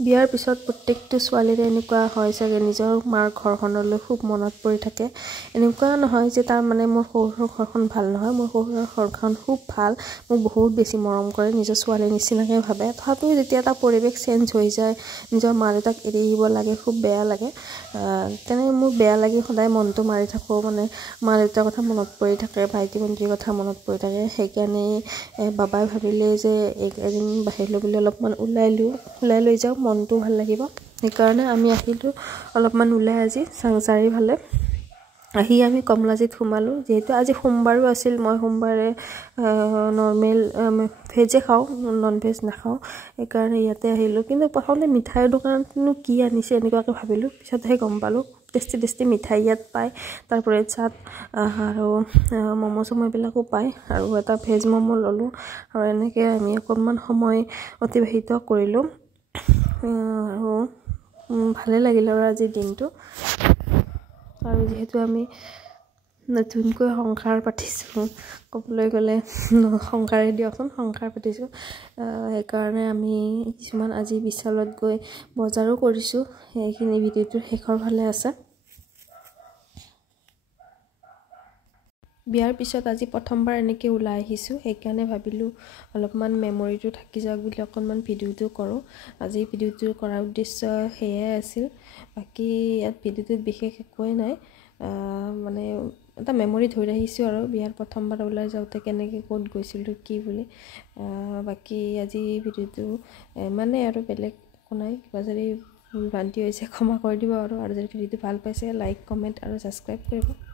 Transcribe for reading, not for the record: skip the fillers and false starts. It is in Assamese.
বিয়াৰ পিছত প্ৰত্যেকটো ছোৱালীৰে এনেকুৱা হয় চাগে নিজৰ মাৰ ঘৰখনলৈ খুব মনত পৰি থাকে এনেকুৱা নহয় যে তাৰ মানে মোৰ শহুৰৰ ঘৰখন ভাল নহয় মোৰ শহুৰৰ ঘৰখন খুব ভাল মোক বহুত বেছি মৰম কৰে নিজৰ ছোৱালীৰ নিচিনাকৈ ভাবে তথাপিও যেতিয়া এটা পৰিৱেশ চেঞ্জ হৈ যায় নিজৰ মা দেউতাক এৰি আহিব লাগে খুব বেয়া লাগে তেনেকৈ মোৰ বেয়া লাগি সদায় মনটো মাৰি থাকোঁ মানে মা দেউতাৰ কথা মনত পৰি থাকে ভাইটি ভণ্টিৰ কথা মনত পৰি থাকে সেইকাৰণে বাবাই ভাবিলে যে এদিন বাহিৰলৈ বুলি অলপমান ওলাই লৈ যাওঁ মনটো ভাল লাগিব সেইকাৰণে আমি আহিলোঁ অলপমান ওলাই আজি চাংচাৰি ফালে আহি আমি কমলাজিত সোমালোঁ যিহেতু আজি সোমবাৰো আছিল মই সোমবাৰে নৰ্মেল ভেজে খাওঁ নন ভেজ নাখাওঁ সেইকাৰণে ইয়াতে আহিলোঁ কিন্তু প্ৰথমতে মিঠাইৰ দোকানতনো কি আনিছে এনেকুৱাকৈ ভাবিলোঁ পিছতহে গম পালোঁ টেষ্টি মিঠাই ইয়াত পায় তাৰোপৰি চাট আৰু ম'ম' চম' এইবিলাকো পায় আৰু এটা ভেজ ম'ম' ল'লোঁ আৰু এনেকৈ আমি অকণমান সময় অতিবাহিত কৰিলোঁ আৰু ভালে লাগিল আৰু আজিৰ দিনটো আৰু যিহেতু আমি নতুনকৈ সংসাৰ পাতিছোঁ ক'বলৈ গ'লে সংসাৰেই দিয়কচোন সংসাৰ পাতিছোঁ সেইকাৰণে আমি কিছুমান আজি বিশালত গৈ বজাৰো কৰিছোঁ সেইখিনি ভিডিঅ'টোৰ শেষৰ ফালে আছে বিয়াৰ পিছত আজি প্ৰথমবাৰ এনেকৈ ওলাই আহিছোঁ সেইকাৰণে ভাবিলোঁ অলপমান মেমৰিটো থাকি যাওক বুলি অকণমান ভিডিঅ'টো কৰোঁ আজি ভিডিঅ'টো কৰাৰ উদ্দেশ্য সেয়াই আছিল বাকী ইয়াত ভিডিঅ'টোত বিশেষ একোৱেই নাই মানে এটা মেমৰি ধৰি ৰাখিছোঁ আৰু বিয়াৰ প্ৰথমবাৰ ওলাই যাওঁতে কেনেকৈ ক'ত গৈছিলোঁ কি বুলি বাকী আজি ভিডিঅ'টো ইমানেই আৰু বেলেগ একো নাই কিবা যদি ভুল ভ্ৰান্তি হৈছে ক্ষমা কৰি দিব আৰু যদি ভিডিঅ'টো ভাল পাইছে লাইক কমেণ্ট আৰু ছাবস্ক্ৰাইব কৰিব